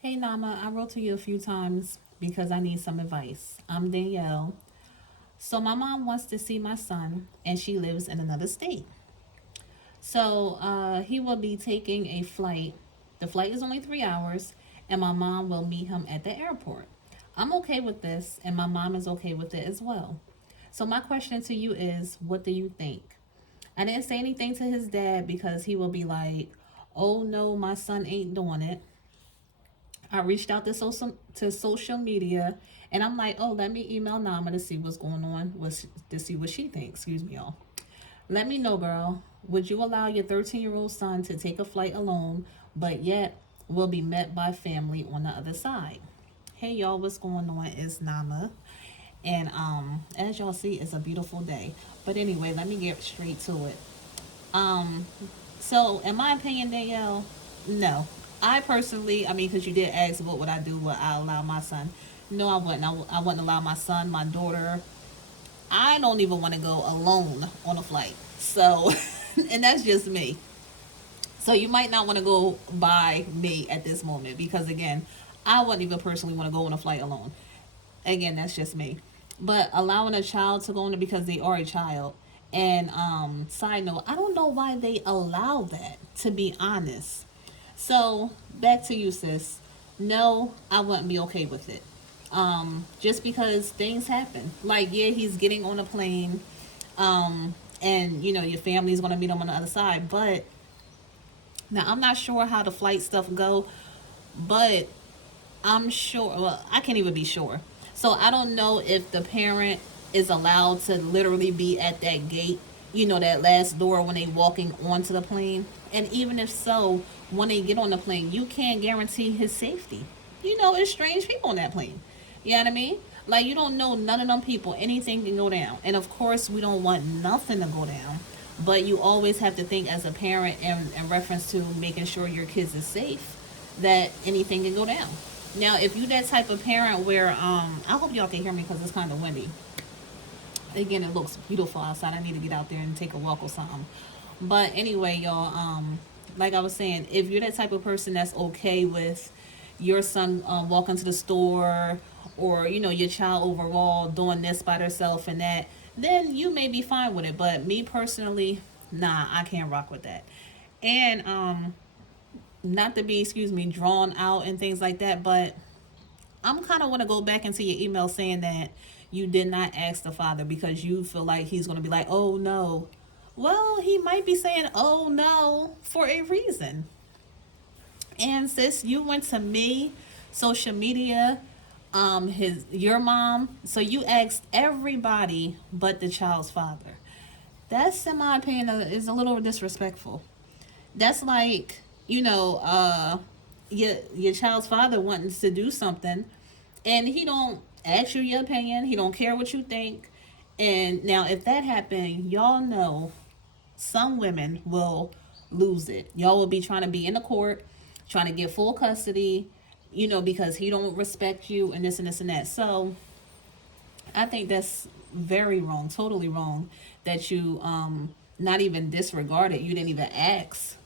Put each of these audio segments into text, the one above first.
Hey Nama, I wrote to you a few times because I need some advice. I'm Danielle. So my mom wants to see my son and she lives in another state. So he will be taking a flight. The flight is only 3 hours and my mom will meet him at the airport. I'm okay with this and my mom is okay with it as well. So my question to you is, what do you think? I didn't say anything to his dad because he will be like, oh no, my son ain't doing it. I reached out to social media, and I'm like, oh, let me email Nama to see what's going on, to see what she thinks. Excuse me, y'all. Let me know, girl. Would you allow your 13-year-old son to take a flight alone, but yet will be met by family on the other side? Hey, y'all, what's going on? It's Nama, and as y'all see, it's a beautiful day. But anyway, let me get straight to it. Um, so, in my opinion, Danielle, no. I personally, I mean, because you did ask what would I do, would I allow my son? No, I wouldn't. I wouldn't allow my son, my daughter. I don't even want to go alone on a flight. So, and that's just me. So you might not want to go by me at this moment because, again, I wouldn't even personally want to go on a flight alone. Again, that's just me. But allowing a child to go on it because they are a child. And side note, I don't know why they allow that, to be honest. So back to you, sis. No, I wouldn't be okay with it. Just because things happen. Like, yeah, he's getting on a plane, and your family's gonna meet him on the other side. But now I'm not sure how the flight stuff go, but I'm sure. Well, I can't even be sure. So I don't know if the parent is allowed to literally be at that gate, that last door when they walking onto the plane. And even if so, when they get on the plane, you can't guarantee his safety. It's strange people on that plane. You know what I mean? Like, you don't know none of them people. Anything can go down. And of course, we don't want nothing to go down. But you always have to think as a parent in reference to making sure your kids is safe, that anything can go down. Now, if you that type of parent where I hope y'all can hear me because it's kind of windy. Again, it looks beautiful outside. I need to get out there and take a walk or something. But anyway, y'all, like I was saying, if you're that type of person that's okay with your son walking to the store, or your child overall doing this by themselves and that, then you may be fine with it. But me personally, nah, I can't rock with that. And not to be, excuse me, drawn out and things like that, but I'm kind of want to go back into your email saying that you did not ask the father because you feel like he's going to be like, oh no. Well, he might be saying, oh no, for a reason. And sis, you went to me, social media, your mom, so you asked everybody but the child's father. That's, in my opinion, is a little disrespectful. That's like, your child's father wanting to do something, and he don't ask you your opinion. He don't care what you think. And now, if that happened, y'all know some women will lose it. Y'all will be trying to be in the court, trying to get full custody, because he don't respect you and this and this and that. So I think that's very wrong, totally wrong, that you not even disregard it. You didn't even ask,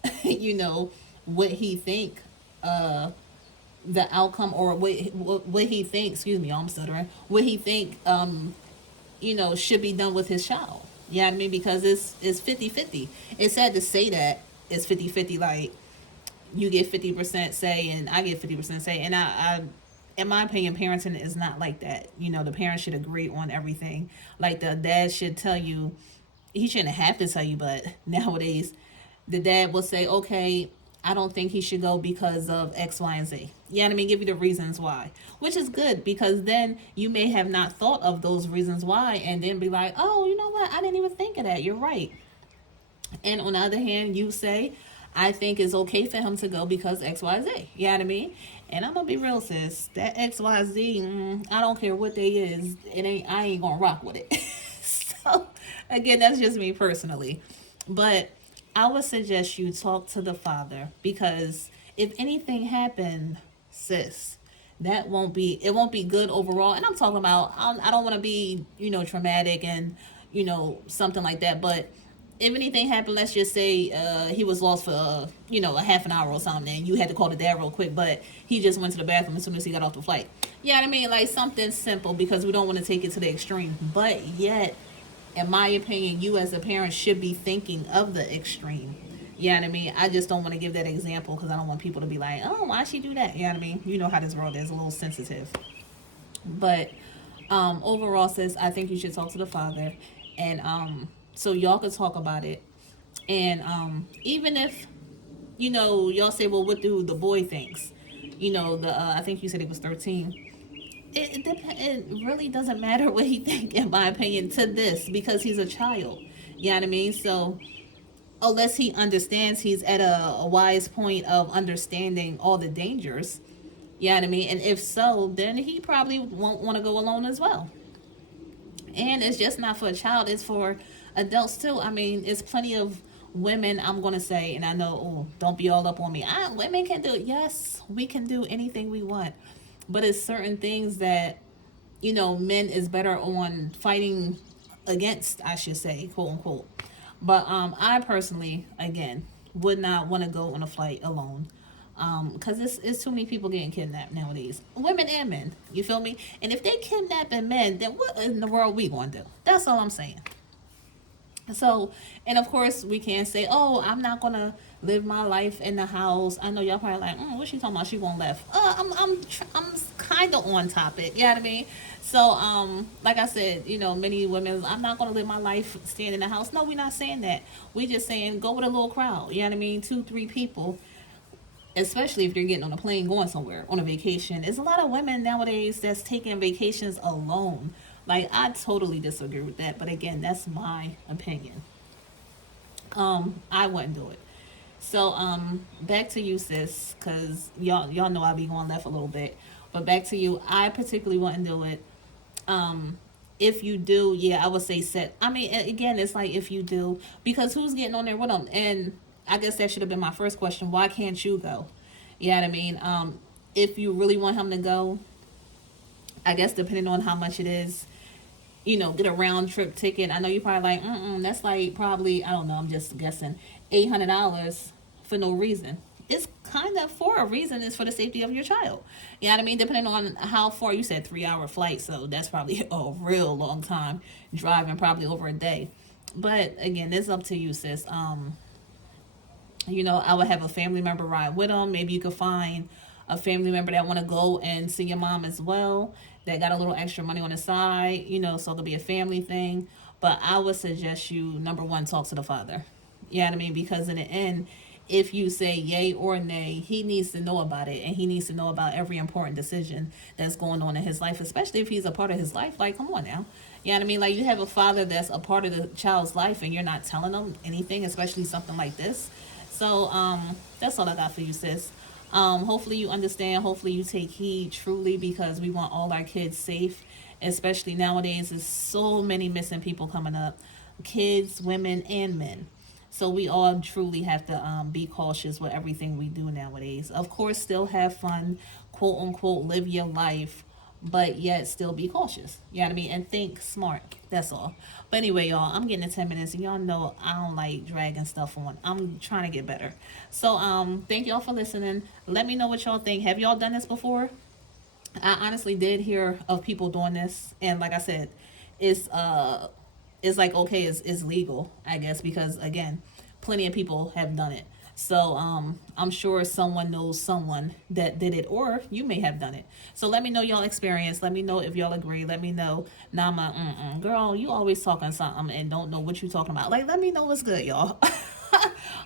what he think the outcome, or what he thinks. Excuse me, I'm stuttering. What he think should be done with his child. You know what I mean? Because it's 50-50. It's sad to say that it's 50-50. Like, you get 50% say and I get 50% say, and I in my opinion, parenting is not like that. The parents should agree on everything. Like, the dad should tell you, he shouldn't have to tell you, but nowadays the dad will say, okay, I don't think he should go because of X, Y, and Z. Yeah, I mean, give you the reasons why, which is good, because then you may have not thought of those reasons why, and then be like, oh, you know what? I didn't even think of that. You're right. And on the other hand, you say, I think it's okay for him to go because X, Y, Z. You know what I mean? And I'm gonna be real, sis. That X, Y, Z, I don't care what they is. It ain't. I ain't gonna rock with it. So, again, that's just me personally. But I would suggest you talk to the father, because if anything happened, sis, it won't be good overall. And I'm talking about, I don't want to be, traumatic and, something like that. But if anything happened, let's just say he was lost for a half an hour or something, and you had to call the dad real quick, but he just went to the bathroom as soon as he got off the flight. You know what I mean? Like something simple, because we don't want to take it to the extreme. But yet, in my opinion, you as a parent should be thinking of the extreme. You know what I mean? I just don't want to give that example because I don't want people to be like, oh, why she do that? You know what I mean? You know how this world is a little sensitive. But overall, says I think you should talk to the father, and so y'all could talk about it. And even if y'all say, well, what do the boy thinks? The I think you said it was 13. It really doesn't matter what he think, in my opinion, to this, because he's a child. You know what I mean? So unless he understands, he's at a wise point of understanding all the dangers. You know what I mean? And if so, then he probably won't want to go alone as well. And it's just not for a child, it's for adults too. I mean, it's plenty of women, I'm going to say, and I know, oh, don't be all up on me. Women can do it. Yes, we can do anything we want. But it's certain things that, men is better on fighting against, I should say, quote unquote. But I personally, again, would not want to go on a flight alone. Because it's too many people getting kidnapped nowadays, women and men. You feel me? And if they kidnapping men, then what in the world we gonna do? That's all I'm saying. So, and of course, we can't say, "Oh, I'm not gonna live my life in the house." I know y'all probably like, "What she talking about? She won't left." I'm kind of on topic. You know what I mean? So, like I said, many women, I'm not gonna live my life staying in the house. No, we're not saying that. We just saying go with a little crowd. You know what I mean? 2, 3 people, especially if you're getting on a plane going somewhere on a vacation. There's a lot of women nowadays that's taking vacations alone. Like, I totally disagree with that, but again, that's my opinion. I wouldn't do it. So back to you, sis, because y'all know I be going left a little bit, but back to you. I particularly wouldn't do it. If you do, yeah, I would say set. I mean, again, it's like if you do, because who's getting on there with them? And I guess that should have been my first question. Why can't you go? You know what I mean? If you really want him to go, I guess depending on how much it is, get a round trip ticket. I know you probably like, that's like probably, I don't know, I'm just guessing, $800 for no reason. It's kind of for a reason. It's for the safety of your child. You know what I mean? Depending on how far, you said 3 hour flight, so that's probably a real long time driving, probably over a day. But again, it's up to you, sis. I would have a family member ride with them. Maybe you could find a family member that want to go and see your mom as well, that got a little extra money on the side, so it'll be a family thing. But I would suggest you, number one, talk to the father. You know what I mean? Because in the end, if you say yay or nay, he needs to know about it, and he needs to know about every important decision that's going on in his life, especially if he's a part of his life. Like, come on now. You know what I mean? Like, you have a father that's a part of the child's life, and you're not telling them anything, especially something like this. So that's all I got for you, sis. Hopefully you understand. Hopefully you take heed truly, because we want all our kids safe, especially nowadays. There's so many missing people coming up, kids, women, and men. So we all truly have to be cautious with everything we do nowadays. Of course, still have fun, quote unquote, live your life, but yet still be cautious. You know what I mean? And think smart. That's all. But anyway, y'all, I'm getting to 10 minutes, and y'all know I don't like dragging stuff on. I'm trying to get better. So thank y'all for listening. Let me know what y'all think. Have y'all done this before? I honestly did hear of people doing this, and like I said, it's like, okay, it's legal, I guess, because again, plenty of people have done it. So I'm sure someone knows someone that did it, or you may have done it. So let me know y'all experience. Let me know if y'all agree. Let me know. Nama, girl, you always talking something and don't know what you talking about. Like, let me know what's good, y'all.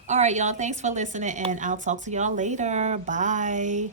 All right, y'all. Thanks for listening, and I'll talk to y'all later. Bye.